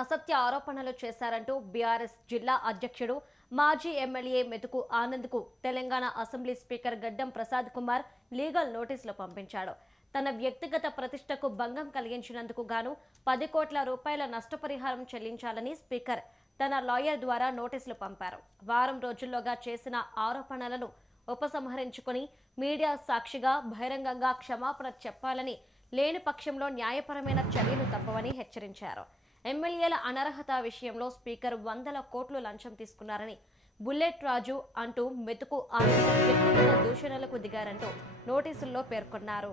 అసత్య ఆరోపణలు చేశారంటూ బీఆర్ఎస్ జిల్లా అధ్యక్షుడు మాజీ ఎమ్మెల్యే మెతుకు ఆనంద్కు తెలంగాణ అసెంబ్లీ స్పీకర్ గడ్డం ప్రసాద్ కుమార్ లీగల్ నోటీసులు పంపించాడు. తన వ్యక్తిగత ప్రతిష్టకు భంగం కలిగించినందుకు గాను పది కోట్ల రూపాయల నష్టపరిహారం చెల్లించాలని స్పీకర్ తన లాయర్ ద్వారా నోటీసులు పంపారు. వారం రోజుల్లోగా చేసిన ఆరోపణలను ఉపసంహరించుకుని మీడియా సాక్షిగా బహిరంగంగా క్షమాపణ చెప్పాలని లేని పక్షంలో న్యాయపరమైన చర్యలు తప్పవని హెచ్చరించారు. ఎమ్మెల్యేల అనర్హత విషయంలో స్పీకర్ వందల కోట్లు లంచం తీసుకున్నారని బుల్లెట్ రాజు అంటూ మెతుకు ఆనంద్ వ్యక్తిగత దూషణలకు దిగారంటూ నోటీసుల్లో పేర్కొన్నారు.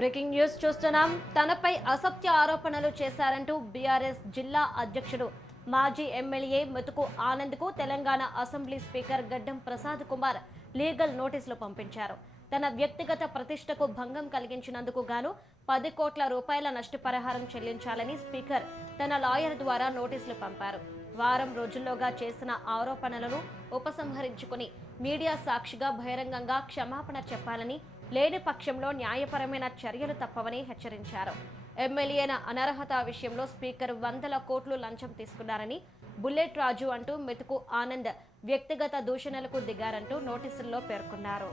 బ్రేకింగ్ న్యూస్ చూస్తున్నాం. తనపై అసత్య ఆరోపణలు చేశారంటూ బీఆర్ఎస్ జిల్లా అధ్యక్షుడు మాజీ ఎమ్మెల్యే మెతుకు ఆనంద్కు తెలంగాణ అసెంబ్లీ స్పీకర్ గడ్డం ప్రసాద్ కుమార్ లీగల్ నోటీసులు పంపించారు. తన వ్యక్తిగత ప్రతిష్టకు భంగం కలిగించినందుకు గాను పది కోట్ల రూపాయల నష్టపరిహారం చెల్లించాలని స్పీకర్ తన లాయర్ ద్వారా నోటీసులు పంపారు. వారం రోజుల్లోగా చేసిన ఆరోపణలను ఉపసంహరించుకుని మీడియా సాక్షిగా బహిరంగంగా క్షమాపణ చెప్పాలని లేని పక్షంలో న్యాయపరమైన చర్యలు తప్పవని హెచ్చరించారు. ఎమ్మెల్యేల అనర్హత విషయంలో స్పీకర్ వందల కోట్లు లంచం తీసుకున్నారని బుల్లెట్ రాజు అంటూ మెతుకు ఆనంద్ వ్యక్తిగత దూషణలకు దిగారంటూ నోటీసుల్లో పేర్కొన్నారు.